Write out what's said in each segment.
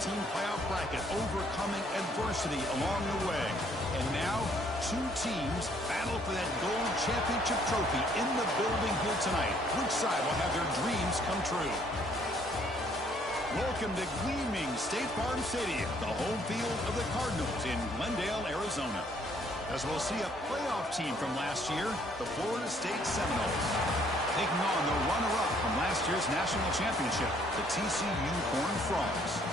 12-team playoff bracket, overcoming adversity along the way. And now, two teams battle for that gold championship trophy in the building here tonight. Which side will have their dreams come true? Welcome to gleaming State Farm Stadium, the home field of the Cardinals in Glendale, Arizona. As we'll see a playoff team from last year, the Florida State Seminoles, taking on the runner-up from last year's national championship, the TCU Horned Frogs.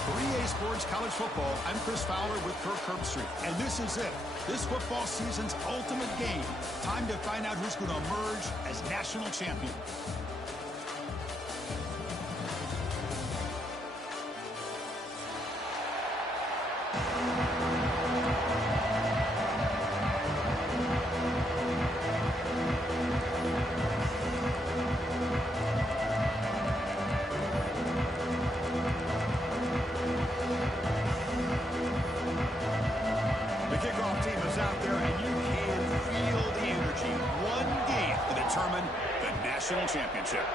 For EA Sports College Football, I'm Chris Fowler with Kirk Herbstreit, and this is it. This football season's ultimate game. Time to find out who's going to emerge as national champion. Championship.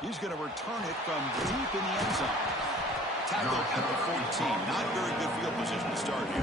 He's going to return it from deep in the end zone. Tackle at the 14. Not very good field position to start here.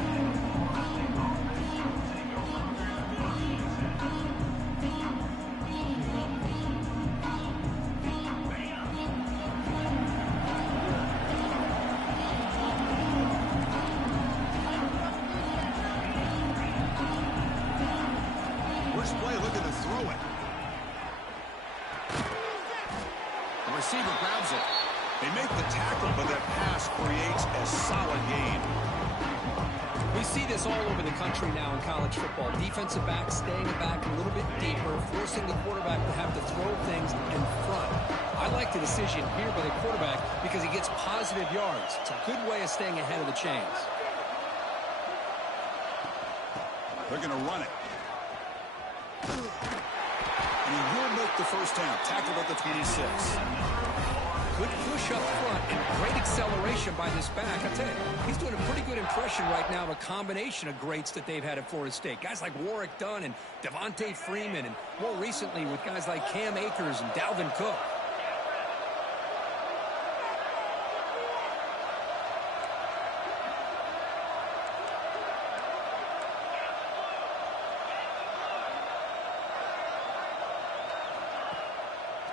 Receiver grabs it. They make the tackle, but that pass creates a solid gain. We see this all over the country now in college football. Defensive backs staying back a little bit deeper, forcing the quarterback to have to throw things in front. I like the decision here by the quarterback because he gets positive yards. It's a good way of staying ahead of the chains. They're going to run it. And he will make the first down. Tackled at the 26. Good push up front and great acceleration by this back. I tell you, he's doing a pretty good impression right now of a combination of greats that they've had at Florida State. Guys like Warwick Dunn and Devontae Freeman, and more recently with guys like Cam Akers and Dalvin Cook.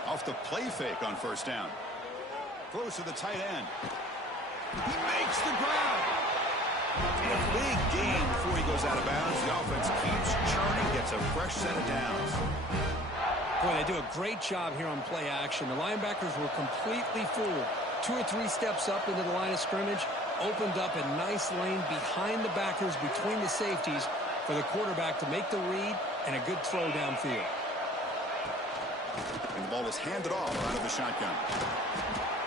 Off the play fake on first down. Throws to the tight end. He makes the grab. And a big gain before he goes out of bounds. The offense keeps churning, gets a fresh set of downs. Boy, they do a great job here on play action. The linebackers were completely fooled. 2 or 3 steps up into the line of scrimmage, opened up a nice lane behind the backers between the safeties for the quarterback to make the read and a good throw downfield. And the ball is handed off out of the shotgun.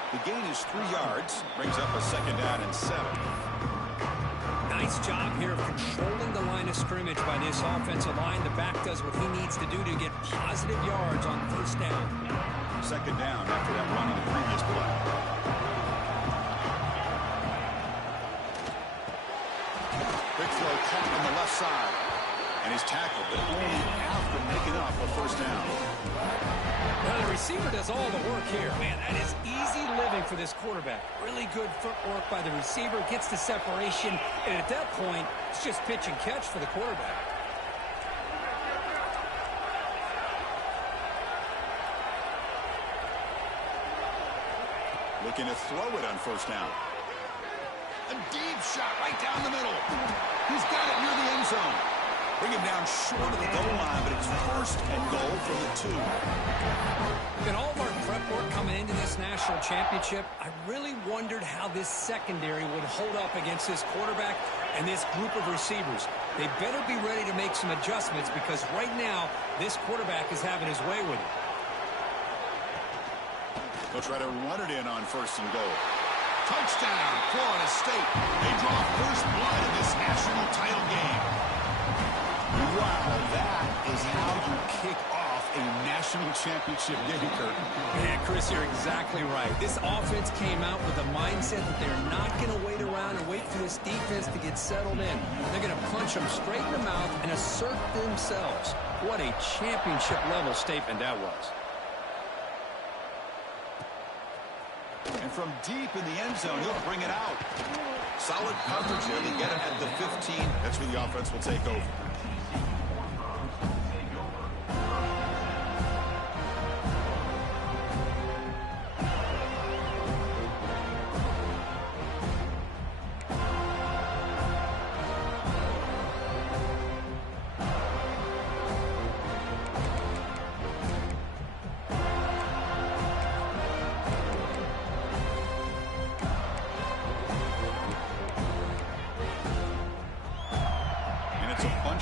The gain is 3 yards. Brings up a second down and 7. Nice job here of controlling the line of scrimmage by this offensive line. The back does what he needs to do to get positive yards on first down. Second down after that run on the previous play. Big throw caught on the left side. And he's tackled, but only after making up a first down. Well, the receiver does all the work here. Man, that is easy living for this quarterback. Really good footwork by the receiver, gets the separation, and at that point, it's just pitch and catch for the quarterback. Looking to throw it on first down. A deep shot right down the middle. He's got it near the end zone. Bring him down short of the goal line, but it's first and goal from the 2. In all of our prep work coming into this national championship, I really wondered how this secondary would hold up against this quarterback and this group of receivers. They better be ready to make some adjustments because right now, this quarterback is having his way with it. They'll try to run it in on first and goal. Touchdown, Florida State. They draw first blood in this national title game. Wow, that is how you kick off a national championship game, Kirk. Yeah, Chris, you're exactly right. This offense came out with a mindset that they're not going to wait around and wait for this defense to get settled in. They're going to punch them straight in the mouth and assert themselves. What a championship-level statement that was. And from deep in the end zone, he'll bring it out. Solid coverage there. They get it at the 15. That's where the offense will take over.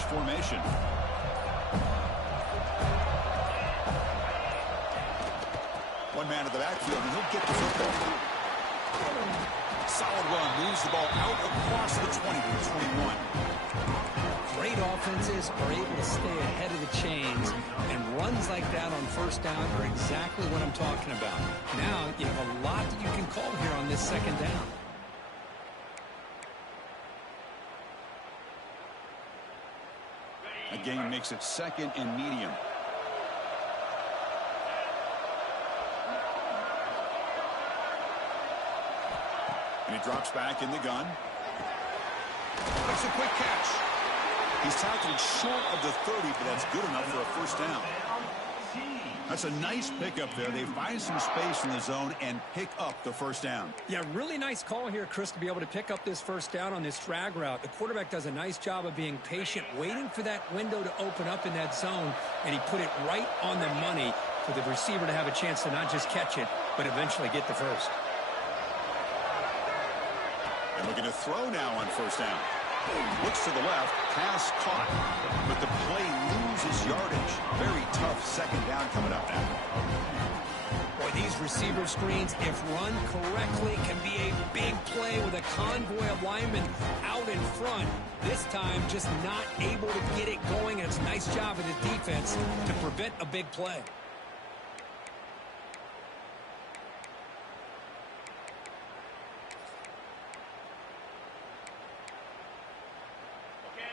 Formation. One man in the backfield, and he'll get the football. Solid run, moves the ball out across the 20 to 21. Great offenses are able to stay ahead of the chains, and runs like that on first down are exactly what I'm talking about. Now, you have a lot that you can call here on this second down. A gain makes it second and medium. And he drops back in the gun. Makes a quick catch. He's tackled short of the 30, but that's good enough for a first down. That's a nice pickup there. They find some space in the zone and pick up the first down. Yeah, really nice call here, Chris, to be able to pick up this first down on this drag route. The quarterback does a nice job of being patient, waiting for that window to open up in that zone, and he put it right on the money for the receiver to have a chance to not just catch it, but eventually get the first. And looking to throw now on first down. Looks to the left, pass caught, but the play loses yardage. Very tough second down coming up now. Boy, these receiver screens, if run correctly, can be a big play with a convoy of linemen out in front. This time, just not able to get it going, and it's a nice job of the defense to prevent a big play.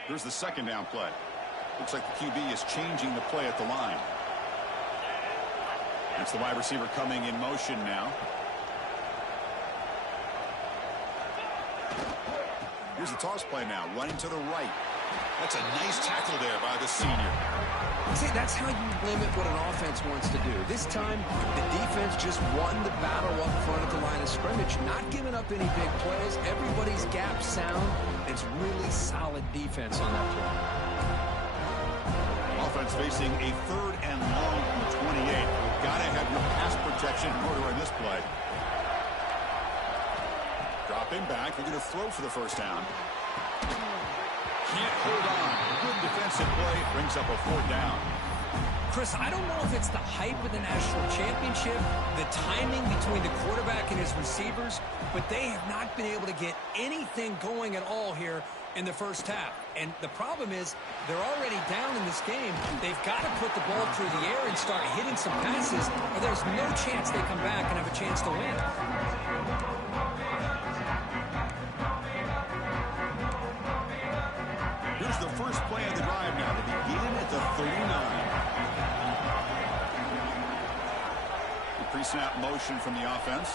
Here's the second down play. Looks like the QB is changing the play at the line. That's the wide receiver coming in motion now. Here's the toss play now, running to the right. That's a nice tackle there by the senior. See, that's how you limit what an offense wants to do. This time, the defense just won the battle up front at the line of scrimmage, not giving up any big plays. Everybody's gap sound. It's really solid defense on that play. Offense facing a third and long from the 28. Gotta have your pass protection in order in this play. Dropping back, they're going to throw for the first down. Can't hold on. Good defensive play brings up a fourth down. Chris, I don't know if it's the hype of the national championship, the timing between the quarterback and his receivers, but they have not been able to get anything going at all here in the first half. And the problem is they're already down in this game. They've got to put the ball through the air and start hitting some passes, or there's no chance they come back and have a chance to win. Here's the first play of the drive now. They begin at the 39. The pre-snap motion from the offense.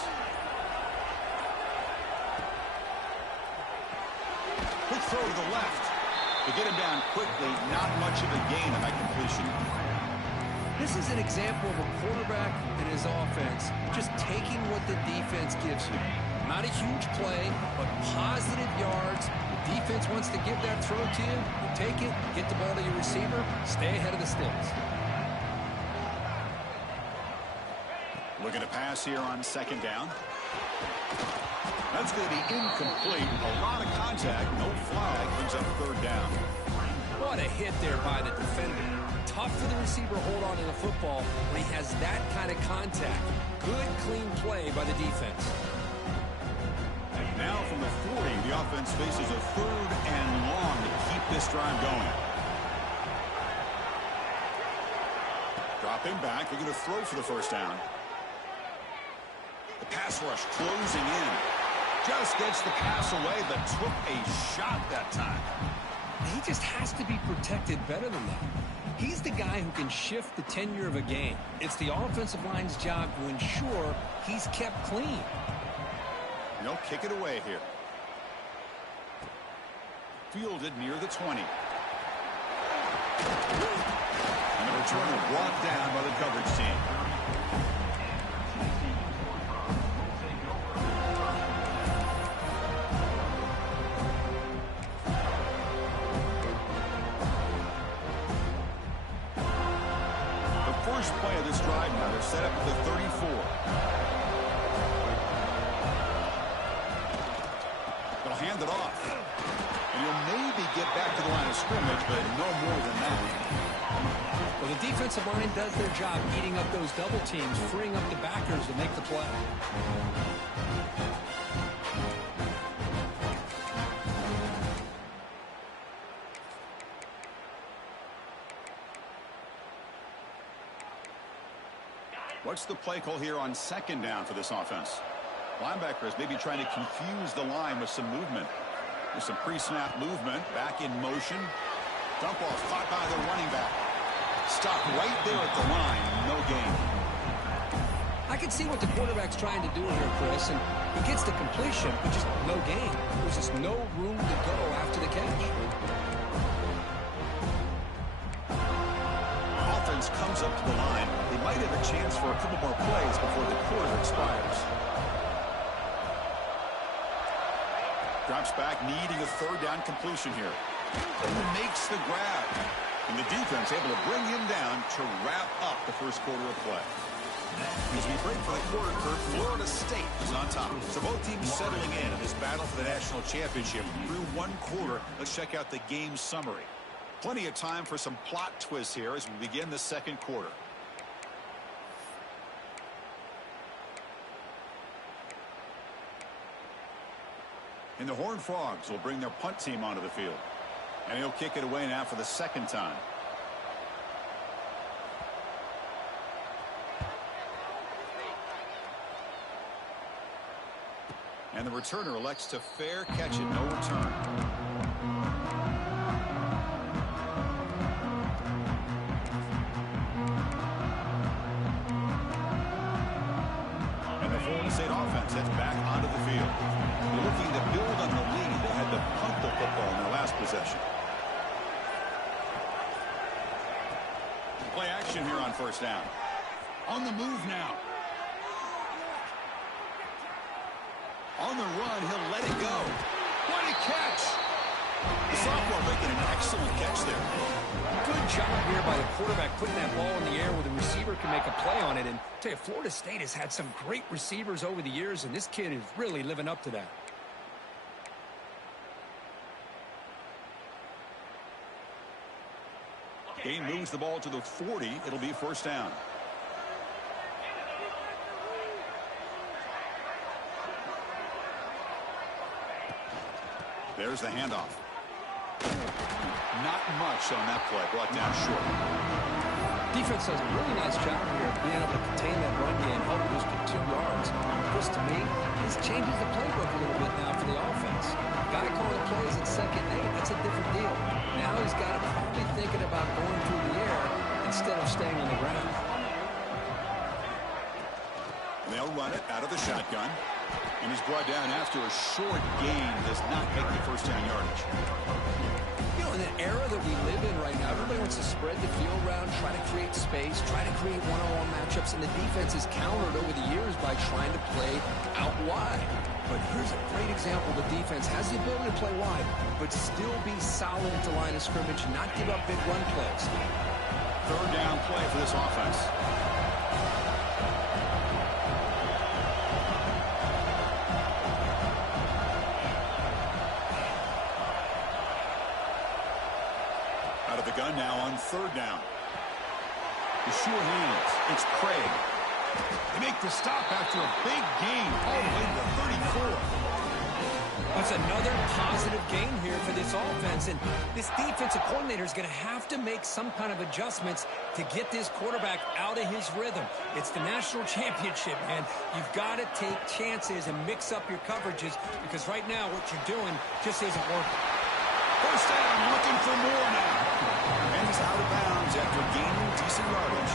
Quick throw to the left. To get him down quickly, not much of a gain on that completion. This is an example of a quarterback and his offense just taking what the defense gives you. Not a huge play, but positive yards. The defense wants to give that throw to you. You take it, get the ball to your receiver, stay ahead of the sticks. Looking to pass here on second down. That's going to be incomplete. A lot of contact, no flag, brings up third down. What a hit there by the defender. Tough for the receiver to hold on to the football when he has that kind of contact. Good, clean play by the defense. And now from the 40, the offense faces a third and long to keep this drive going. Dropping back, they're going to throw for the first down. The pass rush closing in. Just gets the pass away, but took a shot that time. He just has to be protected better than that. He's the guy who can shift the tenure of a game. It's the offensive line's job to ensure he's kept clean. They'll kick it away here. Fielded near the 20. And the returner brought down by the coverage team. First play of this drive now. They're set up at the 34. They'll hand it off. And he'll maybe get back to the line of scrimmage, but no more than that. Well, the defensive line does their job eating up those double teams, freeing up the backers to make the play. What's the play call here on second down for this offense? Linebackers maybe trying to confuse the line with some movement. There's some pre-snap movement, back in motion. Dump off caught by the running back. Stopped right there at the line, no gain. I can see what the quarterback's trying to do here, Chris, and he gets the completion, but just no gain. There's just no room to go after the catch. Offense comes up to the line. They might have a chance for a couple more plays before the quarter expires. Drops back, needing a third down completion here. And makes the grab. And the defense able to bring him down to wrap up the first quarter of play. As we break for the quarter, Kurt, Florida State is on top. So both teams settling in this battle for the national championship through one quarter. Let's check out the game summary. Plenty of time for some plot twists here as we begin the second quarter. And the Horned Frogs will bring their punt team onto the field. And he'll kick it away now for the second time. And the returner elects to fair catch it, no return. And the Florida State offense heads back onto the field. They're looking to build on the lead. They had to punt the football in their last possession. Play action here on first down. On the move now. On the run, he'll let it go. What a catch! The sophomore making an excellent catch there. Good job here by the quarterback putting that ball in the air where the receiver can make a play on it. And I'll tell you, Florida State has had some great receivers over the years, and this kid is really living up to that. Game moves the ball to the 40. It'll be first down. There's the handoff. Not much on that play. Brought down short. Defense does a really nice job here of being able to contain that run game, help just get 2 yards. Chris, to me, this changes the playbook a little bit now for the offense. Guy calling plays at 2nd and 8, that's a different deal. Now he's got to probably thinking about going through the air instead of staying on the ground. And they'll run it out of the shotgun. And he's brought down after a short gain. Does not make the first down yardage. You know, in the era that we live in right now, everybody wants to spread the field around, try to create space, try to create one-on-one matchups, and the defense has countered over the years by trying to play out wide. But here's a great example. The defense has the ability to play wide, but still be solid at the line of scrimmage, not give up big run plays. Third down play for this offense. Out of the gun now on third down. The sure hands. It's Craig. They make the stop after a big gain all the way to the 34. That's another positive gain here for this offense, and this defensive coordinator is going to have to make some kind of adjustments to get this quarterback out of his rhythm. It's the national championship, man. You've got to take chances and mix up your coverages because right now what you're doing just isn't working. First down, looking for more now. And he's out of bounds after gaining decent yardage.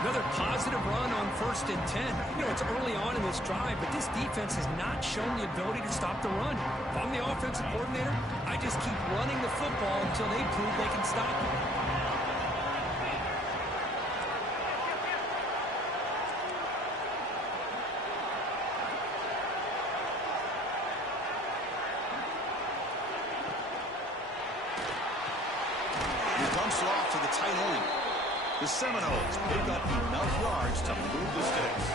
Another positive run on 1st and 10. You know, it's early on in this drive, but this defense has not shown the ability to stop the run. If I'm the offensive coordinator, I just keep running the football until they prove they can stop it. He dumps it off to the tight end. The Seminoles pick up enough yards to move the sticks.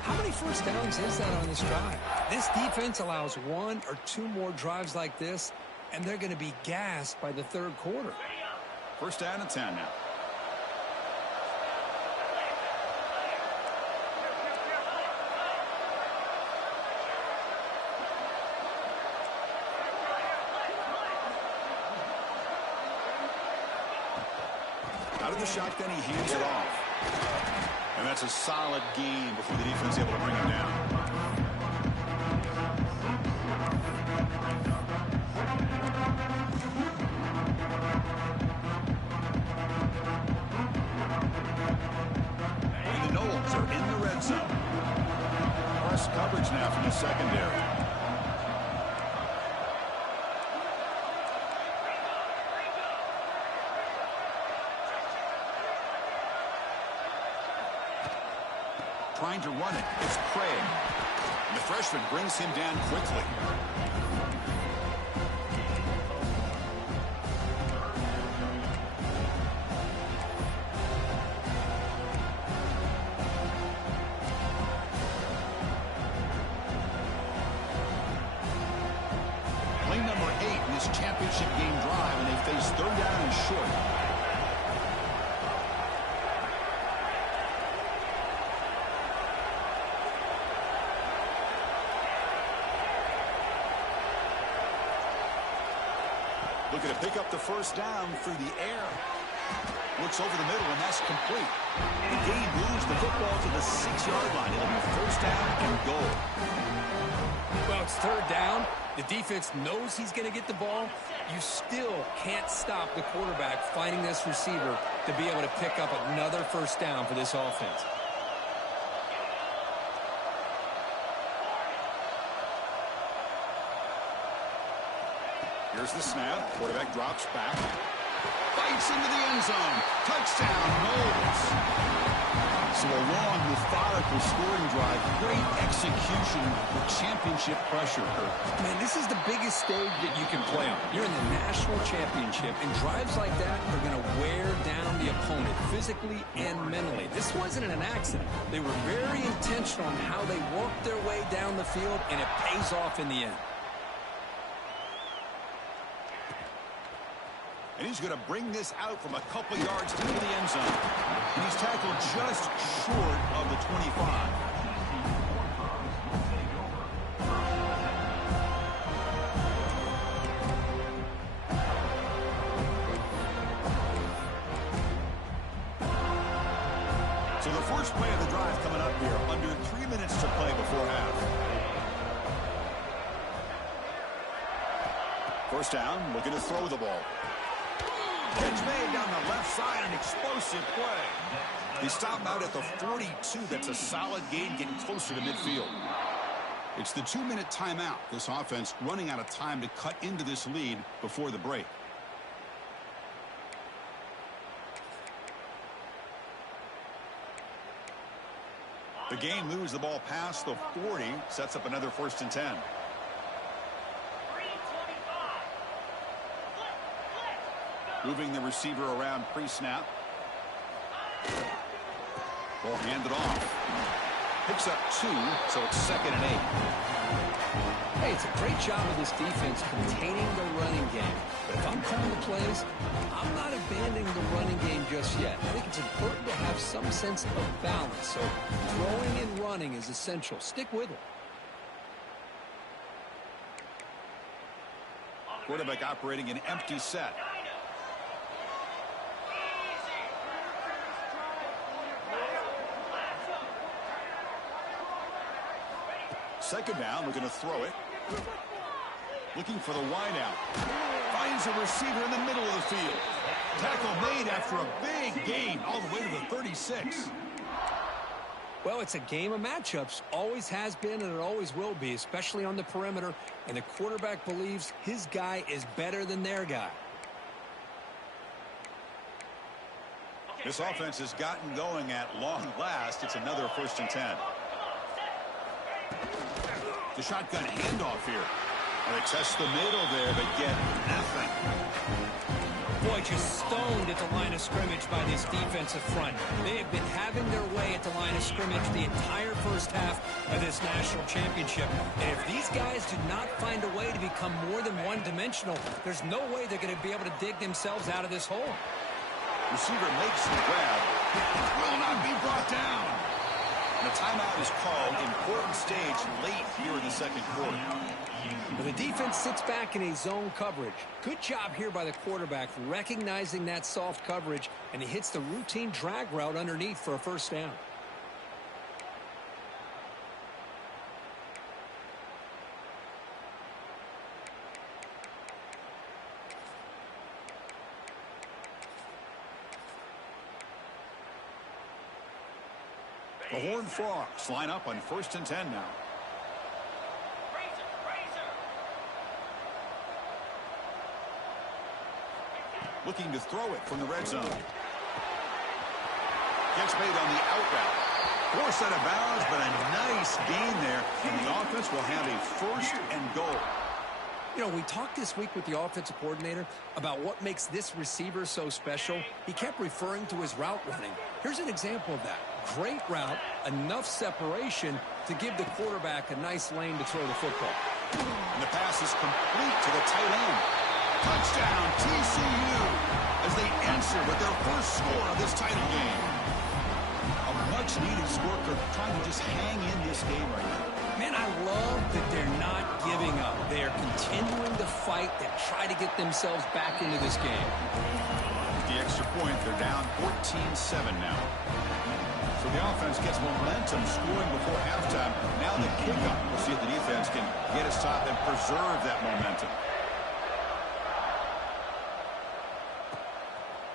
How many first downs is that on this drive? This defense allows 1 or 2 more drives like this, and they're going to be gassed by the 3rd quarter. First down and 10 now. Out of the shotgun, he hands it off. And that's a solid gain before the defense is able to bring him down. And the Noles are in the red zone. Press coverage now from the secondary. Trying to run it. It's Craig. And the freshman brings him down quickly. Play number 8 in this championship game drive, and they face 3rd down and short. Looking to pick up the first down through the air. Looks over the middle, and that's complete. The game moves the football to the 6-yard line. It'll be first down and goal. Well, it's 3rd down. The defense knows he's going to get the ball. You still can't stop the quarterback finding this receiver to be able to pick up another first down for this offense. Here's the snap. Quarterback drops back. Fights into the end zone. Touchdown, Noles. So a long, methodical scoring drive. Great execution with championship pressure. Man, this is the biggest stage that you can play on. You're in the national championship, and drives like that are going to wear down the opponent physically and mentally. This wasn't an accident. They were very intentional on how they worked their way down the field, and it pays off in the end. And he's going to bring this out from a couple yards into the end zone. And he's tackled just short of the 25. So the first play of the drive coming up here. Under 3 minutes to play before half. First down, looking to throw the ball. Catch made down the left side, an explosive play. He stopped out at the 42. That's a solid gain, getting closer to midfield. It's the 2-minute timeout. This offense running out of time to cut into this lead before the break. The game moves the ball past the 40, sets up another 1st and 10. Moving the receiver around pre-snap. Ball handed off. Picks up 2, so it's 2nd and 8. Hey, it's a great job of this defense containing the running game. But if I'm calling the plays, I'm not abandoning the running game just yet. I think it's important to have some sense of balance. So throwing and running is essential. Stick with it. Quarterback operating an empty set. Second down, we're going to throw it. Looking for the wideout. Finds a receiver in the middle of the field. Tackle made after a big gain all the way to the 36. Well, it's a game of matchups. Always has been and it always will be, especially on the perimeter. And the quarterback believes his guy is better than their guy. This offense has gotten going at long last. It's another 1st and 10. The shotgun handoff here. They test the middle there, but get nothing. Boy, just stoned at the line of scrimmage by this defensive front. They have been having their way at the line of scrimmage the entire first half of this national championship. And if these guys do not find a way to become more than one-dimensional, there's no way they're going to be able to dig themselves out of this hole. Receiver makes the grab. Will not be brought down. The timeout is called. Important stage late here in the 2nd quarter. Well, the defense sits back in a zone coverage. Good job here by the quarterback recognizing that soft coverage, and he hits the routine drag route underneath for a 1st down. The Horned Frogs line up on 1st and 10 now. Looking to throw it from the red zone. Gets made on the out route. Forced out of bounds, but a nice gain there. And the offense will have a 1st and goal. You know, we talked this week with the offensive coordinator about what makes this receiver so special. He kept referring to his route running. Here's an example of that. Great route, enough separation to give the quarterback a nice lane to throw the football. And the pass is complete to the tight end. Touchdown, TCU, as they answer with their 1st score of this title game. A much-needed score. They're trying to just hang in this game right now. Man, I love that they're not giving up. They are continuing to fight to try to get themselves back into this game. With the extra point, they're down 14-7 now. So the offense gets momentum scoring before halftime. Now the kickoff. We'll see if the defense can get a stop and preserve that momentum.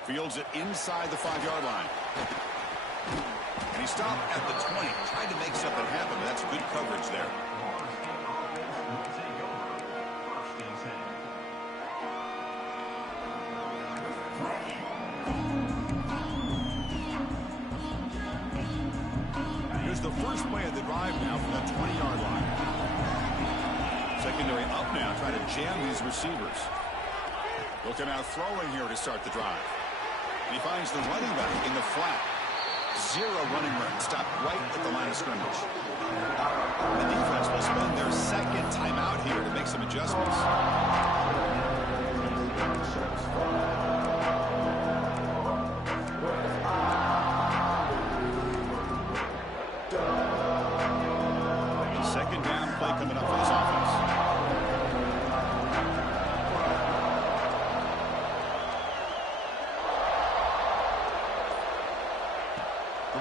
Fields it inside the 5-yard line. And he stopped at the 20. Tried to make something happen, but that's good coverage there. Here's the first play of the drive now from the 20-yard line. Secondary up now, trying to jam these receivers. Looking out throwing here to start the drive. He finds the running back in the flat. 0 running room. Stopped right at the line of scrimmage. The defense will spend their 2nd timeout here to make some adjustments. Second down play coming up for this offense.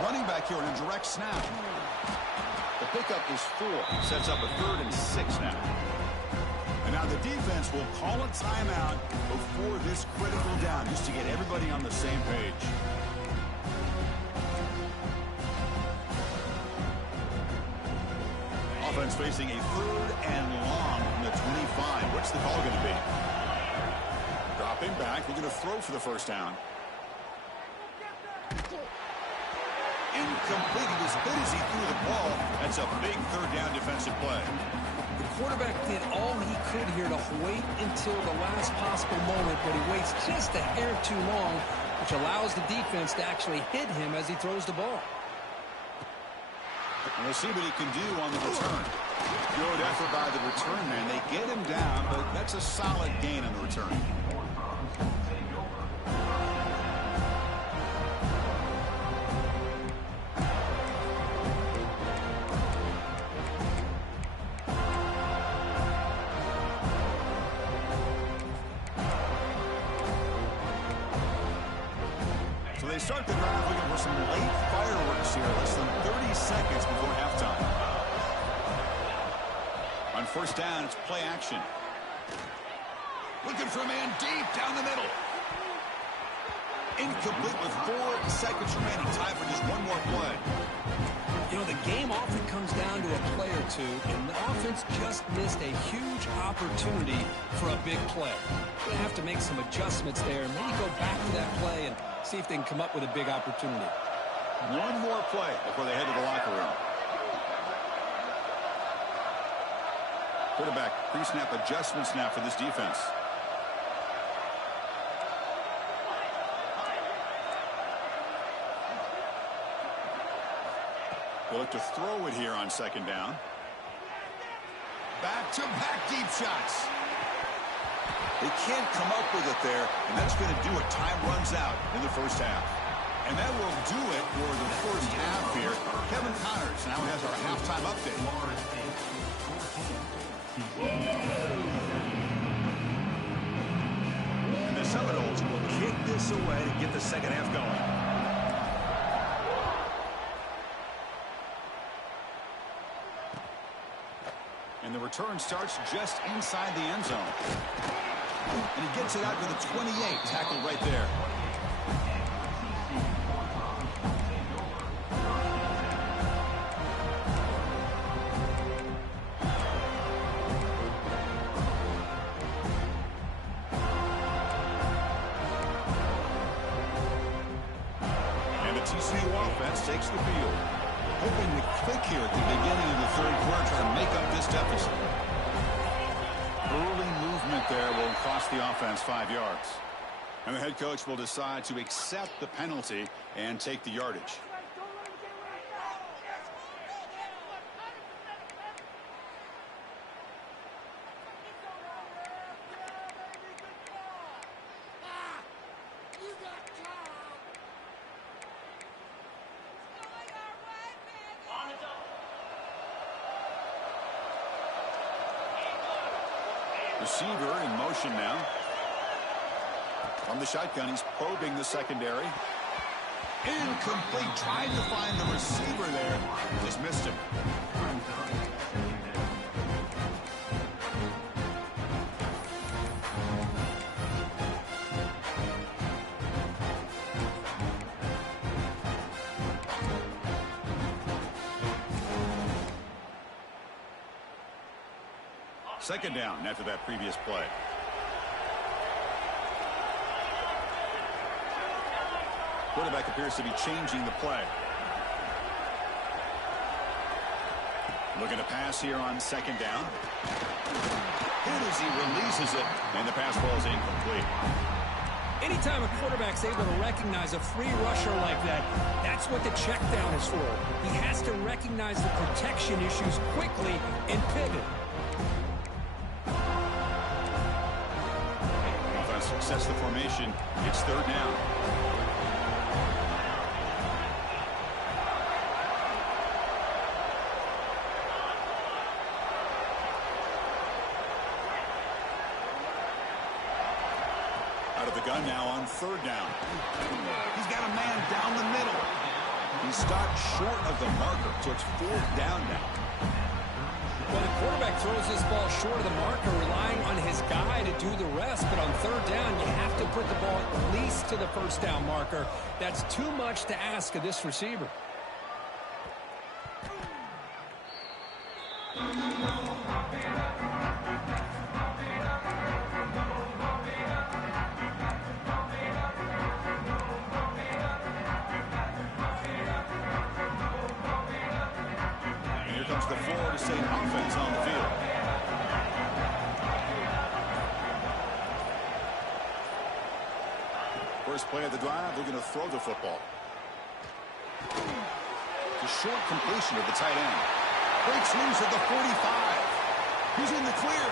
Running back here on a direct snap. The pickup is 4. Sets up a 3rd and 6 now. And now the defense will call a timeout before this critical down, just to get everybody on the same page. Offense facing a 3rd and long from the 25. What's the call going to be? Dropping back. We're going to throw for the 1st down. Incomplete. He was hit as he threw the ball. That's a big 3rd down defensive play. The quarterback did all he could here to wait until the last possible moment, but he waits just a hair too long, which allows the defense to actually hit him as he throws the ball. And we'll see what he can do on the return. Good effort by the return man. They get him down, but that's a solid gain on the return. Start the drive looking for some late fireworks here. Less than 30 seconds before halftime. On 1st down, it's play action. Looking for a man deep down the middle. Incomplete with 4 seconds remaining. Time for just one more play. You know, the game often comes down to a play or two, and the offense just missed a huge opportunity for a big play. Going to have to make some adjustments there, and maybe go back to that play and see if they can come up with a big opportunity. One more play before they head to the locker room. Quarterback pre-snap adjustments now for this defense. We'll look to throw it here on second down. Back-to-back deep shots. They can't come up with it there, and that's going to do it. Time runs out in the first half. And that will do it for the first half here. Kevin Connors now has our halftime update. And the Seminoles will kick this away to get the second half going. And the return starts just inside the end zone. And he gets it out to the 28, tackled right there. And the TCU offense takes the field. Hoping to click here at the beginning of the third quarter, trying to make up this deficit. Early movement there will cost the offense 5 yards. And the head coach will decide to accept the penalty and take the yardage. Receiver in motion now. From the shotgun, he's probing the secondary. Incomplete. Tried to find the receiver there. Just missed him. Second down after that previous play. Quarterback appears to be changing the play. Looking to pass here on second down. Hit as he releases it, and the pass ball is incomplete. Anytime a quarterback's able to recognize a free rusher like that, that's what the check down is for. He has to recognize the protection issues quickly and pivot. Sets the formation. It's third down. Out of the gun now on third down. He's got a man down the middle. He stopped short of the marker, so it's fourth down now. Well, the quarterback throws this ball short of the marker, relying on his guy to do the rest. But on third down, you have to put the ball at least to the first down marker. That's too much to ask of this receiver. The Florida State offense on the field. First play of the drive, they're going to throw the football. The short completion of the tight end. Breaks loose at the 45. He's in the clear.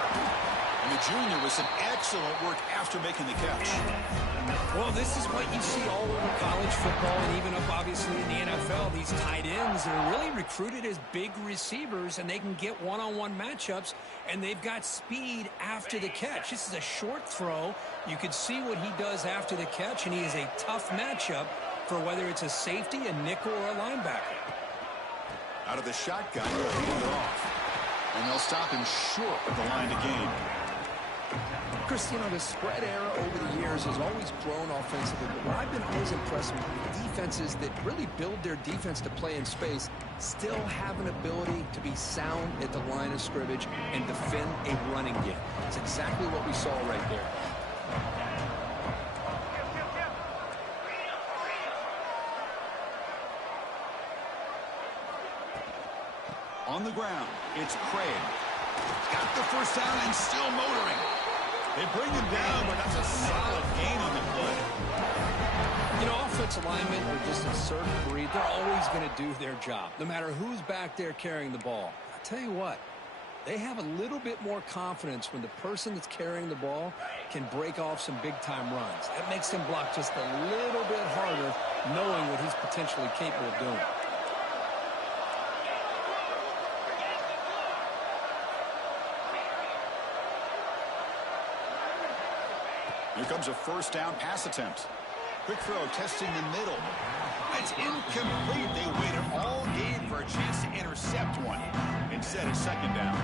And the junior with some excellent work after making the catch. Well, this is what you see all over college football and even up, obviously, in the NFL. These tight ends that are really recruited as big receivers, and they can get one-on-one matchups, and they've got speed after the catch. This is a short throw. You can see what he does after the catch, and he is a tough matchup for whether it's a safety, a nickel, or a linebacker. Out of the shotgun, he'll hand it off. And they'll stop him short of the line to gain. Chris, you know, the spread era over the years has always grown offensively, but what I've been always impressed with defenses that really build their defense to play in space still have an ability to be sound at the line of scrimmage and defend a running game. It's exactly what we saw right there. On the ground, it's Craig. He's got the first down and still motoring. They bring him down, but that's a solid gain on the play. You know, offensive linemen are just a certain breed. They're always going to do their job, no matter who's back there carrying the ball. I tell you what, they have a little bit more confidence when the person that's carrying the ball can break off some big-time runs. That makes him block just a little bit harder, knowing what he's potentially capable of doing. Here comes a first down pass attempt. Quick throw, testing the middle. It's incomplete. They waited all game for a chance to intercept one. Instead, it's second down.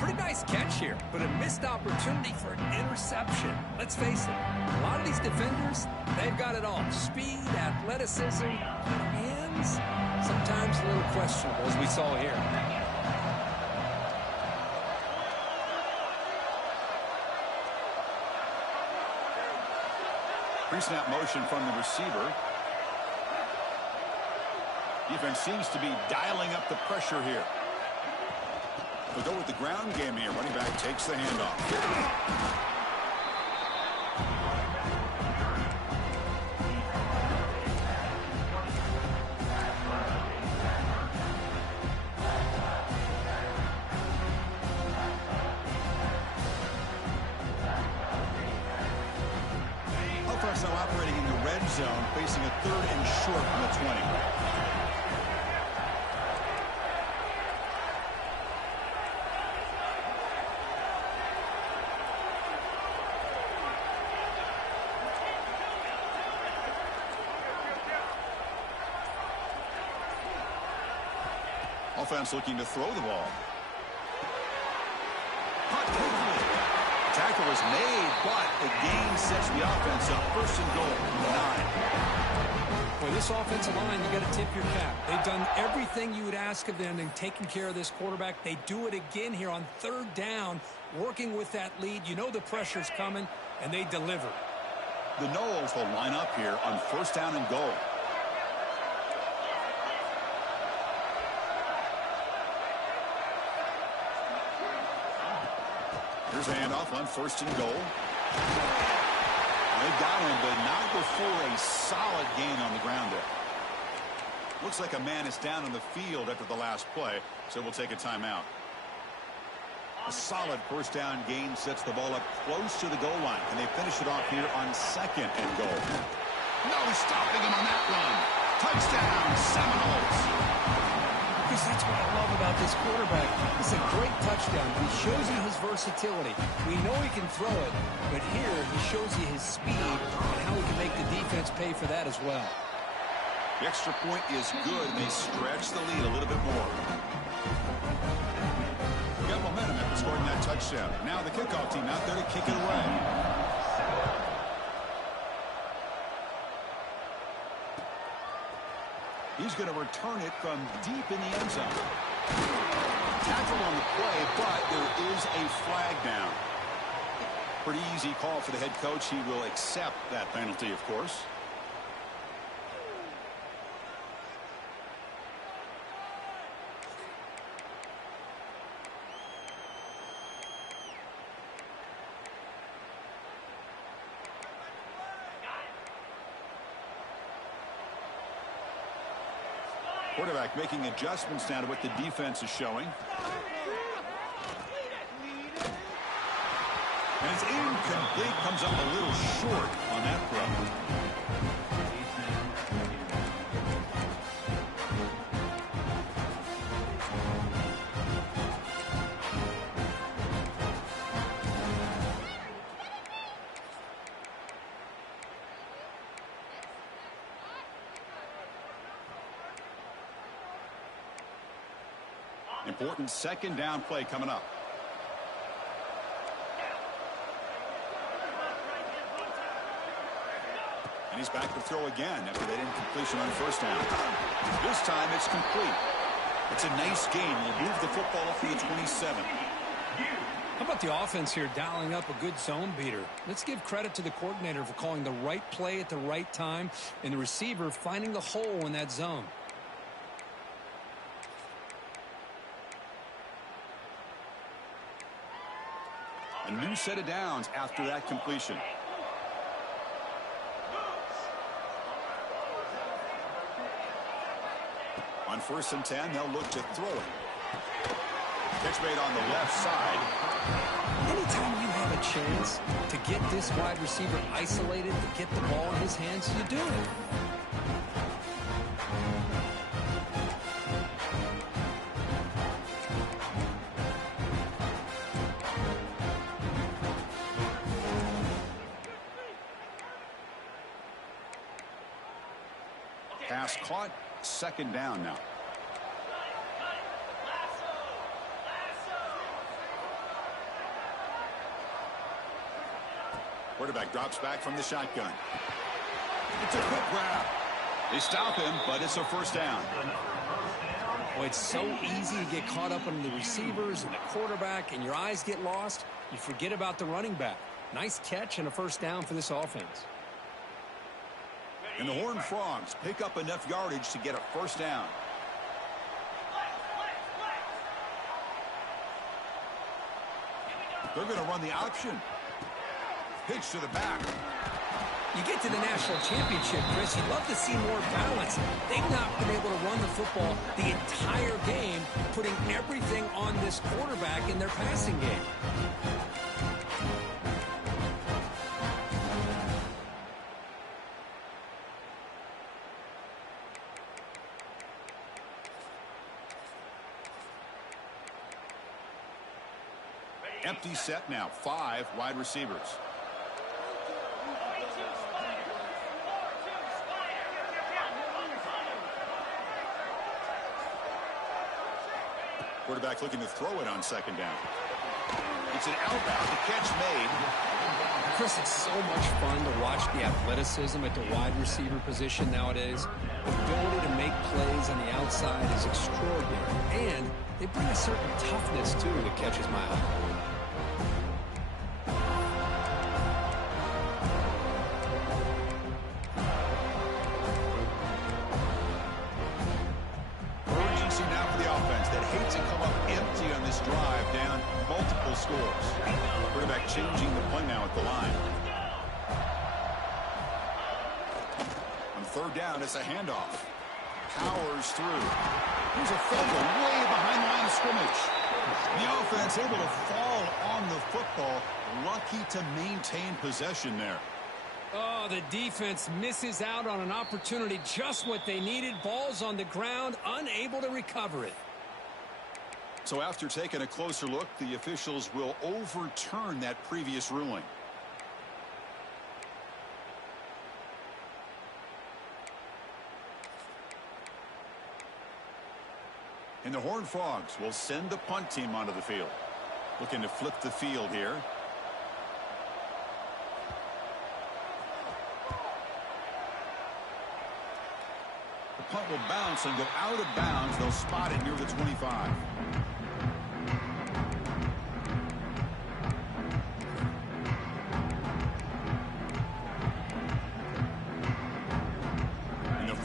Pretty nice catch here, but a missed opportunity for an interception. Let's face it, a lot of these defenders, they've got it all. Speed, athleticism, hands, sometimes a little questionable, as we saw here. Pre-snap motion from the receiver. Defense seems to be dialing up the pressure here. We'll go with the ground game here. Running back takes the handoff. Now operating in the red zone, facing a 3rd and short from the 20. Offense looking to throw the ball. Tackle is made, but the gain sets the offense up. 1st and goal from the 9. For this offensive line, you got to tip your cap. They've done everything you would ask of them in taking care of this quarterback. They do it again here on 3rd down, working with that lead. You know the pressure's coming, and they deliver. The Noles will line up here on 1st down and goal. Here's a handoff on 1st and goal. They got him, but not before a solid gain on the ground there. Looks like a man is down on the field after the last play, so we'll take a timeout. A solid 1st down gain sets the ball up close to the goal line. Can they finish it off here on 2nd and goal? No stopping him on that run. Touchdown, Seminoles. Because that's what I love about this quarterback. It's a great touchdown. He shows you his versatility. We know he can throw it, but here he shows you his speed and how he can make the defense pay for that as well. The extra point is good, and they stretch the lead a little bit more. Got momentum after scoring that touchdown. Now the kickoff team out there to kick it away. He's going to return it from deep in the end zone. Tackle on the play, but there is a flag down. Pretty easy call for the head coach. He will accept that penalty, of course. Quarterback making adjustments now to what the defense is showing. And it's incomplete. Comes up a little short on that throw. Important 2nd down play coming up. And he's back to throw again after that incompletion on first down. This time it's complete. It's a nice gain. We'll move the football up to the 27. How about the offense here dialing up a good zone beater? Let's give credit to the coordinator for calling the right play at the right time and the receiver finding the hole in that zone. A new set of downs after that completion. On 1st and 10, they'll look to throw it. Catch made on the left side. Anytime you have a chance to get this wide receiver isolated, to get the ball in his hands, you do it. Pass caught, 2nd down now. Quarterback drops back from the shotgun. It's a quick grab. They stop him, but it's a 1st down. Well, it's so easy to get caught up on the receivers and the quarterback, and your eyes get lost. You forget about the running back. Nice catch and a 1st down for this offense. And the Horned Frogs pick up enough yardage to get a 1st down. They're going to run the option. Pitch to the back. You get to the national championship, Chris, you'd love to see more balance. They've not been able to run the football the entire game, putting everything on this quarterback in their passing game. Empty set now, 5 wide receivers. Quarterback looking to throw it on 2nd down. It's an outbound, the catch made. Chris, it's so much fun to watch the athleticism at the wide receiver position nowadays. The ability to make plays on the outside is extraordinary, and they bring a certain toughness, too, that catches my eye. Drive down multiple scores. Quarterback changing the play now at the line. On 3rd down, it's a handoff. Powers through. Here's a fumble way behind the line of scrimmage. The offense able to fall on the football. Lucky to maintain possession there. Oh, the defense misses out on an opportunity. Just what they needed. Ball's on the ground, unable to recover it. So after taking a closer look, the officials will overturn that previous ruling. And the Horned Frogs will send the punt team onto the field. Looking to flip the field here. The punt will bounce and go out of bounds. They'll spot it near the 25.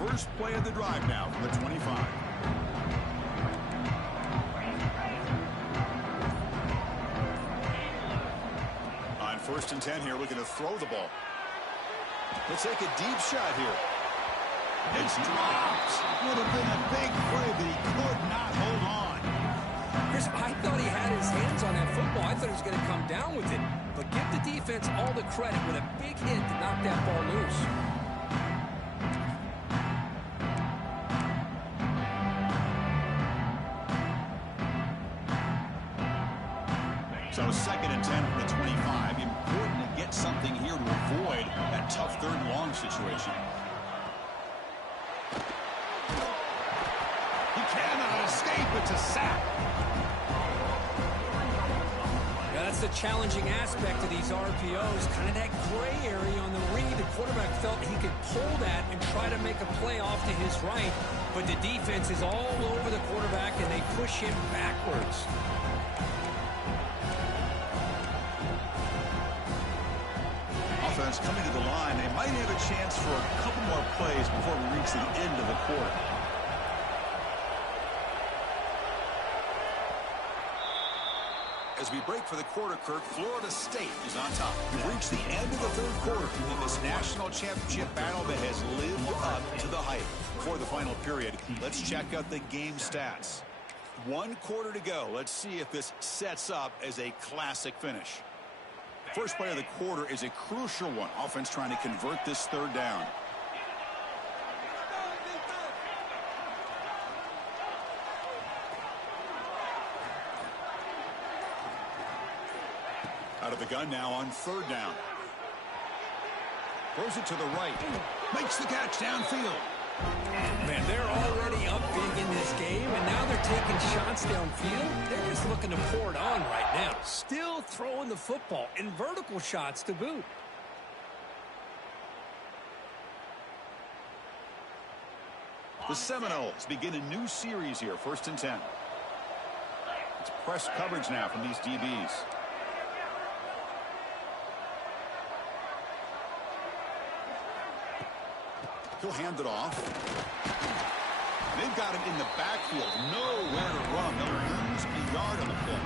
First play of the drive now from the 25. On 1st and 10 here, looking to throw the ball. Let's take a deep shot here. It's dropped. Would have been a big play, but he could not hold on. Chris, I thought he had his hands on that football. I thought he was going to come down with it. But give the defense all the credit with a big hit to knock that ball loose. So 2nd and 10 from the 25. Important to get something here to avoid that tough 3rd and long situation. He cannot escape. It's a sack. Yeah, that's the the challenging aspect of these RPOs, kind of that gray area on the read. The quarterback felt he could pull that and try to make a play off to his right, but the defense is all over the quarterback, and they push him backwards. Offense coming to the line. They might have a chance for a couple more plays before we reach the end of the quarter. As we break for the quarter, Kirk, Florida State is on top. We've reached the end of the third quarter in this national championship battle that has lived up to the hype. Before the final period, let's check out the game stats. 1 quarter to go. Let's see if this sets up as a classic finish. First play of the quarter is a crucial one. Offense trying to convert this third down. Out of the gun now on third down. Throws it to the right. Makes the catch downfield. Man, they're already up big in this game, and now they're taking shots downfield. They're just looking to pour it on right now. Still throwing the football, and vertical shots to boot. The Seminoles begin a new series here, 1st and 10. It's press coverage now from these DBs. He'll hand it off. They've got him in the backfield. Nowhere to run. They'll lose a yard on the play.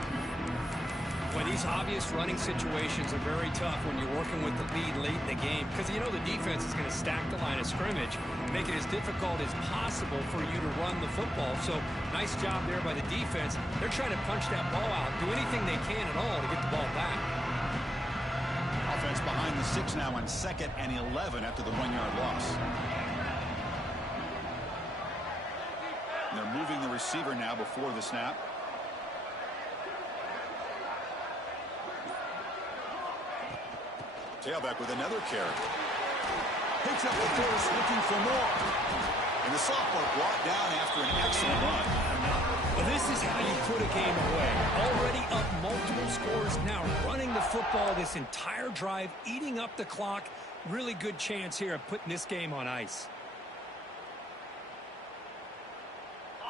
Well, these obvious running situations are very tough when you're working with the lead late in the game, because you know the defense is going to stack the line of scrimmage, make it as difficult as possible for you to run the football. So nice job there by the defense. They're trying to punch that ball out, do anything they can at all to get the ball back. Offense behind the 6 now on 2nd and 11 after the 1-yard loss. And they're moving the receiver now before the snap. Tailback with another carry. Picks up the force, looking for more. And the sophomore brought down after an excellent run. Well, this is how you put a game away. Already up multiple scores, now running the football this entire drive, eating up the clock. Really good chance here of putting this game on ice.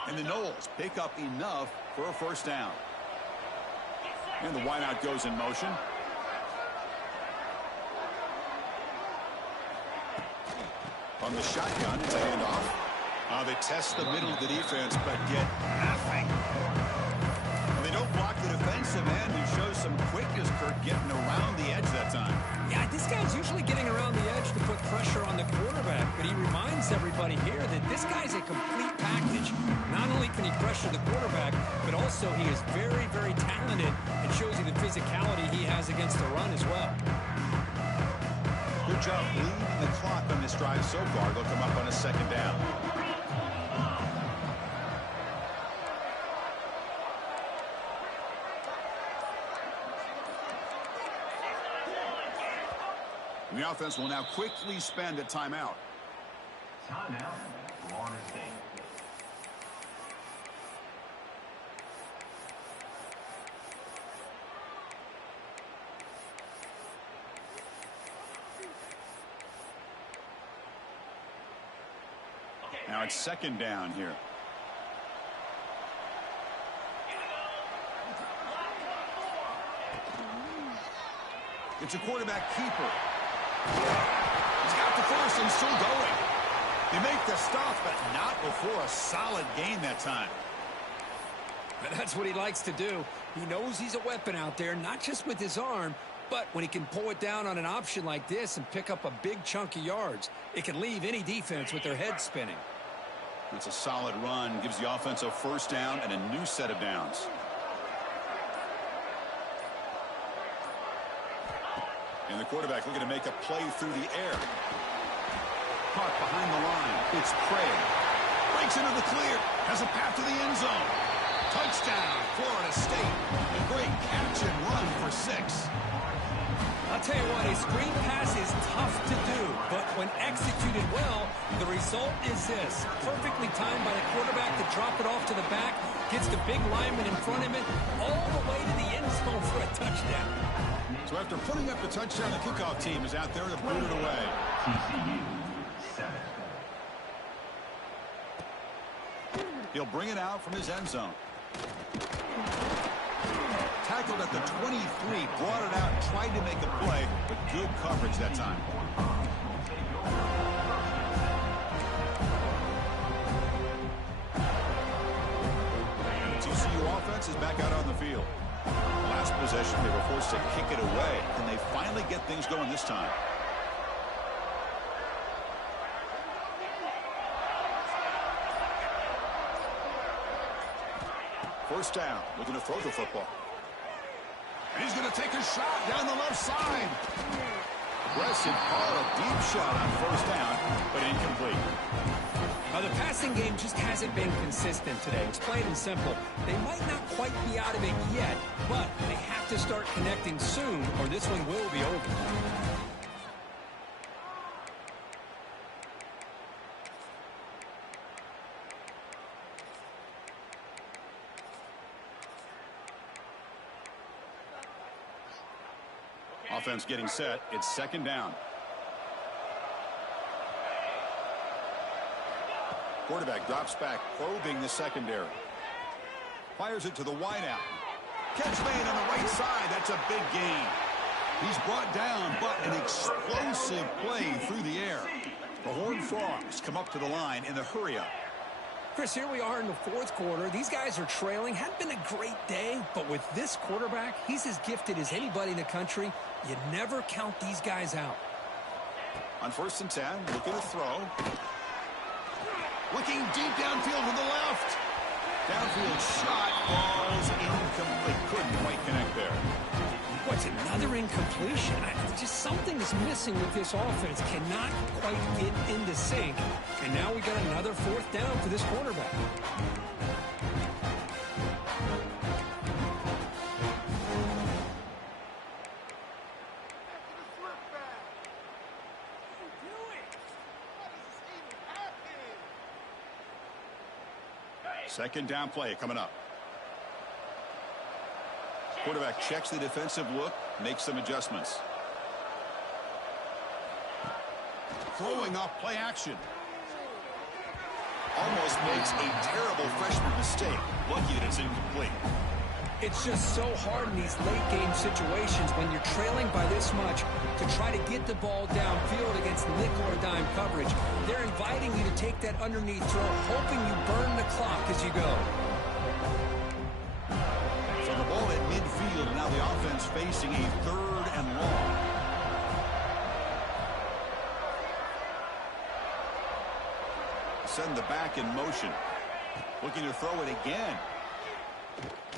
And the Noles pick up enough for a first down. And the wideout goes in motion. On the shotgun, it's a handoff. They test the middle of the defense, but get nothing. They don't block the defensive end, who shows some quickness, Kirk, getting around the edge that time. Yeah, this guy's usually getting around the edge to put pressure on the quarterback, but he reminds everybody here that this guy's a complete package. Not only can he pressure the quarterback, but also he is very, very talented and shows you the physicality he has against the run as well. Good job leading the clock on this drive so far. They'll come up on a 2nd down. The offense will now quickly spend a timeout. Timeout, Florida State. Now it's 2nd down here. It's a quarterback keeper. He's got the first and still going. They make the stop, but not before a solid gain that time. That's what he likes to do. He knows he's a weapon out there, not just with his arm, but when he can pull it down on an option like this and pick up a big chunk of yards, it can leave any defense with their head spinning. It's a solid run, gives the offense a first down and a new set of downs. And the quarterback looking to make a play through the air. Caught behind the line. It's Craig. Breaks into the clear. Has a path to the end zone. Touchdown, Florida State. A great catch and run for 6. I'll tell you what, a screen pass is tough to do, but when executed well, the result is this. Perfectly timed by the quarterback to drop it off to the back, gets the big lineman in front of him, all the way to the end zone for a touchdown. So after putting up the touchdown, the kickoff team is out there to boot it away. TCU 7. He'll bring it out from his end zone. Tackled at the 23, brought it out, tried to make a play, but good coverage that time. The TCU offense is back out on the field. Last possession, they were forced to kick it away, and they finally get things going this time. First down, looking to throw the football. And he's going to take a shot down the left side. Aggressive call, a deep shot on first down, but incomplete. Now, the passing game just hasn't been consistent today. It's plain and simple. They might not quite be out of it yet, but they have to start connecting soon, or this one will be over. Offense getting set. It's second down. Quarterback drops back, probing the secondary. Fires it to the wideout. Catch made on the right side. That's a big gain. He's brought down, but an explosive play through the air. The Horned Frogs come up to the line in the hurry-up. Chris, here we are in the fourth quarter. These guys are trailing. Hadn't been a great day, but with this quarterback, he's as gifted as anybody in the country. You never count these guys out. On 1st and 10, looking to throw. Looking deep downfield to the left. Downfield shot falls incomplete. Couldn't quite connect there. What's another incompletion? Just something is missing with this offense. Cannot quite get into sync. And now we got another fourth down for this quarterback. Second down play coming up. Quarterback checks the defensive look, makes some adjustments. Throwing off play action. Almost makes a terrible freshman mistake. Lucky that it's incomplete. It's just so hard in these late game situations when you're trailing by this much to try to get the ball downfield against nickel or dime coverage. They're inviting you to take that underneath throw, hoping you burn the clock as you go. So the ball at midfield, and now the offense facing a 3rd and long. Send the back in motion. Looking to throw it again.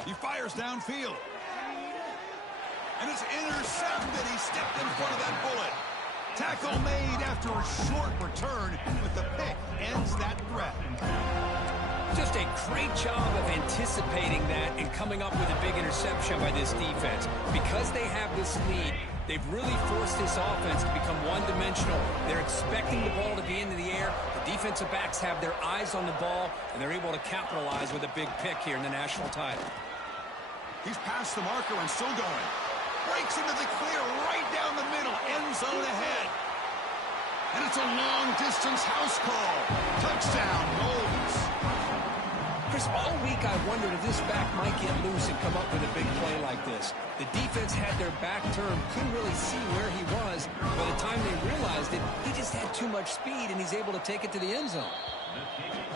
He fires downfield. And it's intercepted. He stepped in front of that bullet. Tackle made after a short return, but the pick ends that threat. Just a great job of anticipating that and coming up with a big interception by this defense. Because they have this lead, they've really forced this offense to become one-dimensional. They're expecting the ball to be into the air. The defensive backs have their eyes on the ball, and they're able to capitalize with a big pick here in the national title. He's past the marker and still going. Breaks into the clear right down the middle. End zone ahead. And it's a long-distance house call. Touchdown, Knowles. Chris, all week I wondered if this back might get loose and come up with a big play like this. The defense had their back turned, couldn't really see where he was. By the time they realized it, he just had too much speed, and he's able to take it to the end zone.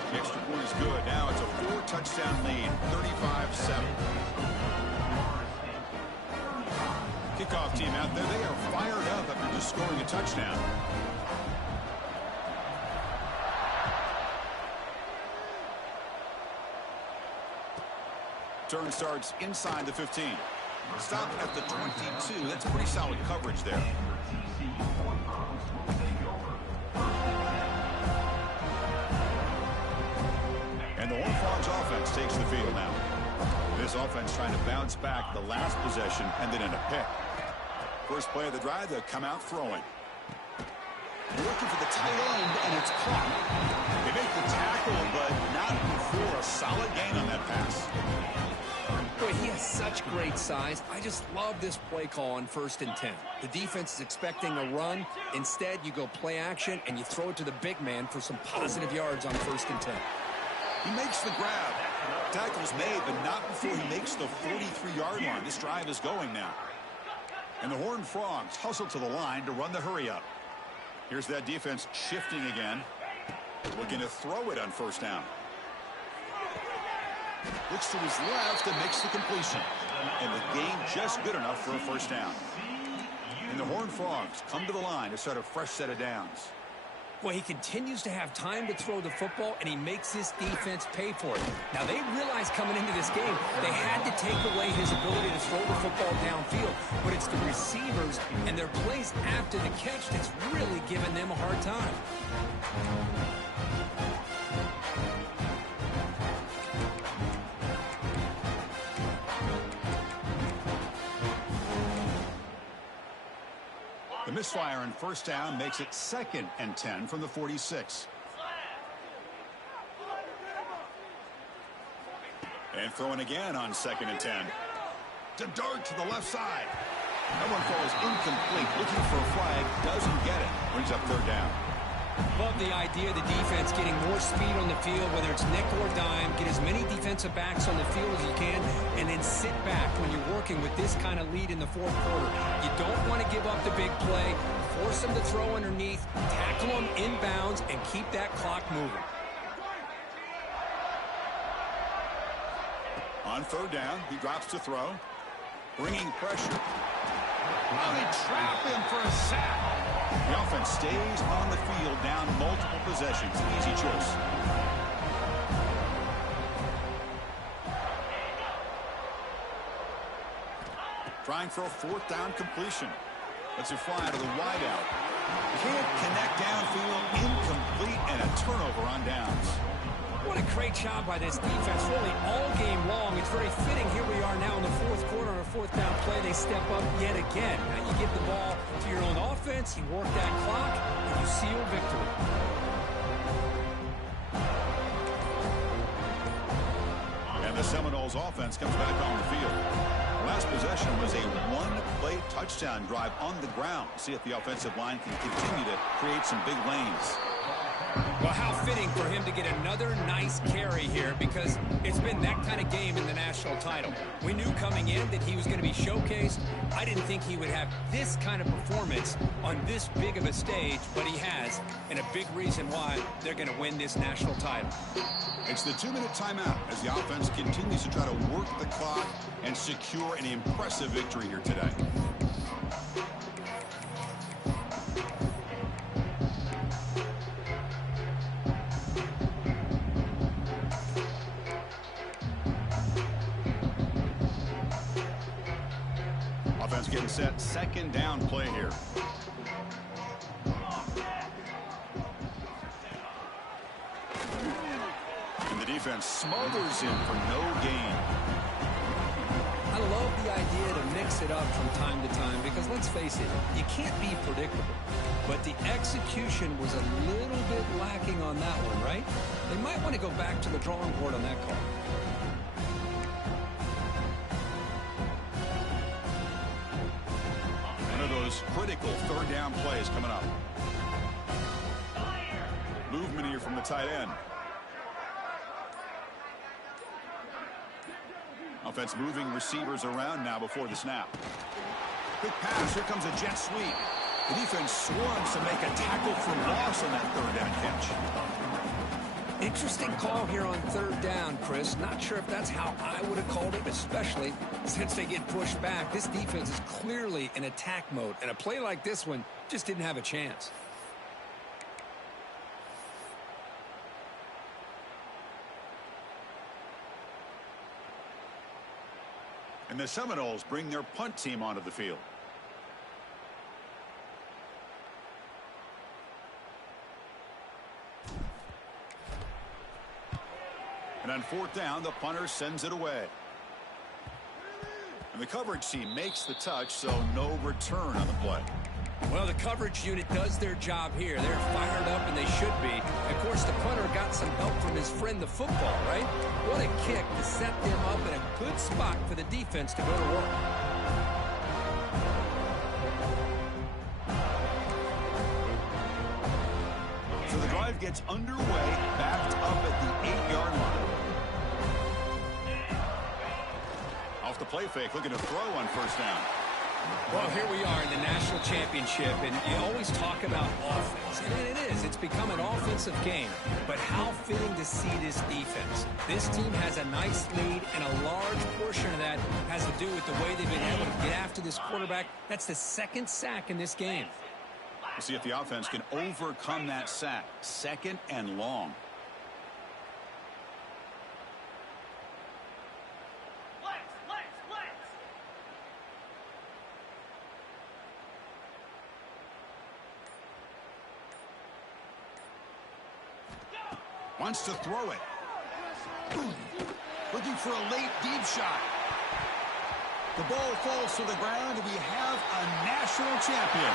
The extra point is good. Now it's a 4-touchdown lead, 35-7. Kickoff team out there, they are fired up after just scoring a touchdown. Turn starts inside the 15. Stop at the 22. That's pretty solid coverage there. And the Horned Frogs offense takes the field now. This offense trying to bounce back the last possession and then in a pick. First play of the drive, they'll come out throwing. Looking for the tight end, and it's caught. They make the tackle, but not before a solid gain on that pass. Boy, he such great size. I just love this play call on 1st and 10. The defense is expecting a run. Instead, you go play action, and you throw it to the big man for some positive yards on 1st and 10. He makes the grab. Tackle's made, but not before he makes the 43-yard line. This drive is going now. And the Horned Frogs hustle to the line to run the hurry up. Here's that defense shifting again. Looking to throw it on 1st down. Looks to his left and makes the completion. And the gain just good enough for a 1st down. And the Horned Frogs come to the line to start a fresh set of downs. Well, he continues to have time to throw the football, and he makes his defense pay for it. Now, they realized coming into this game they had to take away his ability to throw the football downfield, but it's the receivers and their plays after the catch that's really giving them a hard time. The misfire on 1st down makes it 2nd and 10 from the 46. And throwing again on 2nd and 10. To dart to the left side. That one falls incomplete. Looking for a flag. Doesn't get it. Brings up 3rd down. Love the idea of the defense getting more speed on the field, whether it's nickel or dime. Get as many defensive backs on the field as you can, and then sit back when you're working with this kind of lead in the 4th quarter. You don't want to give up the big play. Force them to throw underneath, tackle them inbounds, and keep that clock moving. On 3rd down, he drops to throw. Bringing pressure. Oh, they trap him for a sack. The offense stays on the field down multiple possessions. Easy choice. Trying for a 4th down completion. Lets it fly to the wideout. Can't connect downfield. Incomplete and a turnover on downs. What a great job by this defense, really all game long. It's very fitting. Here we are now in the 4th quarter on a 4th down play. They step up yet again. Now you give the ball to your own offense, you work that clock, and you seal victory. And the Seminoles offense comes back on the field. Last possession was a 1-play touchdown drive on the ground. See if the offensive line can continue to create some big lanes. Well, how fitting for him to get another nice carry here, because it's been that kind of game in the national title. We knew coming in that he was going to be showcased. I didn't think he would have this kind of performance on this big of a stage, but he has, and a big reason why they're going to win this national title. It's the 2-minute timeout as the offense continues to try to work the clock and secure an impressive victory here today. Offense getting set. 2nd down play here. And the defense smothers him for no gain. I love the idea to mix it up from time to time because, let's face it, you can't be predictable. But the execution was a little bit lacking on that one, right? They might want to go back to the drawing board on that call. Those critical 3rd down plays coming up. Movement here from the tight end. Offense moving receivers around now before the snap. Quick pass. Here comes a jet sweep. The defense swarms to make a tackle for loss on that 3rd down catch. Interesting call here on 3rd down, Chris. Not sure if that's how I would have called it, especially since they get pushed back. This defense is clearly in attack mode, and a play like this one just didn't have a chance. And the Seminoles bring their punt team onto the field. And on 4th down, the punter sends it away. And the coverage team makes the touch, so no return on the play. Well, the coverage unit does their job here. They're fired up, and they should be. Of course, the punter got some help from his friend, the football, right? What a kick to set them up in a good spot for the defense to go to work. So the drive gets underway, backed up at the 8-yard line. Off the play fake, looking to throw on first down. Well, here we are in the national championship, and you always talk about offense. And it is. It's become an offensive game. But how fitting to see this defense. This team has a nice lead, and a large portion of that has to do with the way they've been able to get after this quarterback. That's the second sack in this game. We'll see if the offense can overcome that sack. 2nd and long. Wants to throw it. Looking for a late deep shot. The ball falls to the ground, and we have a national champion.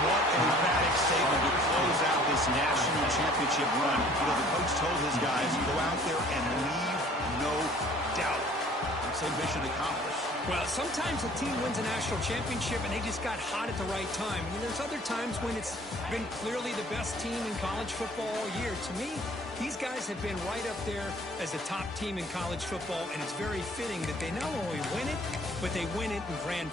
What an emphatic statement to close out this national championship run. You know, the coach told his guys, go out there and leave no doubt. It's a mission accomplished. Well, sometimes a team wins a national championship and they just got hot at the right time. I mean, there's other times when it's been clearly the best team in college football all year. To me, these guys have been right up there as the top team in college football, and it's very fitting that they not only win it, but they win it in grand.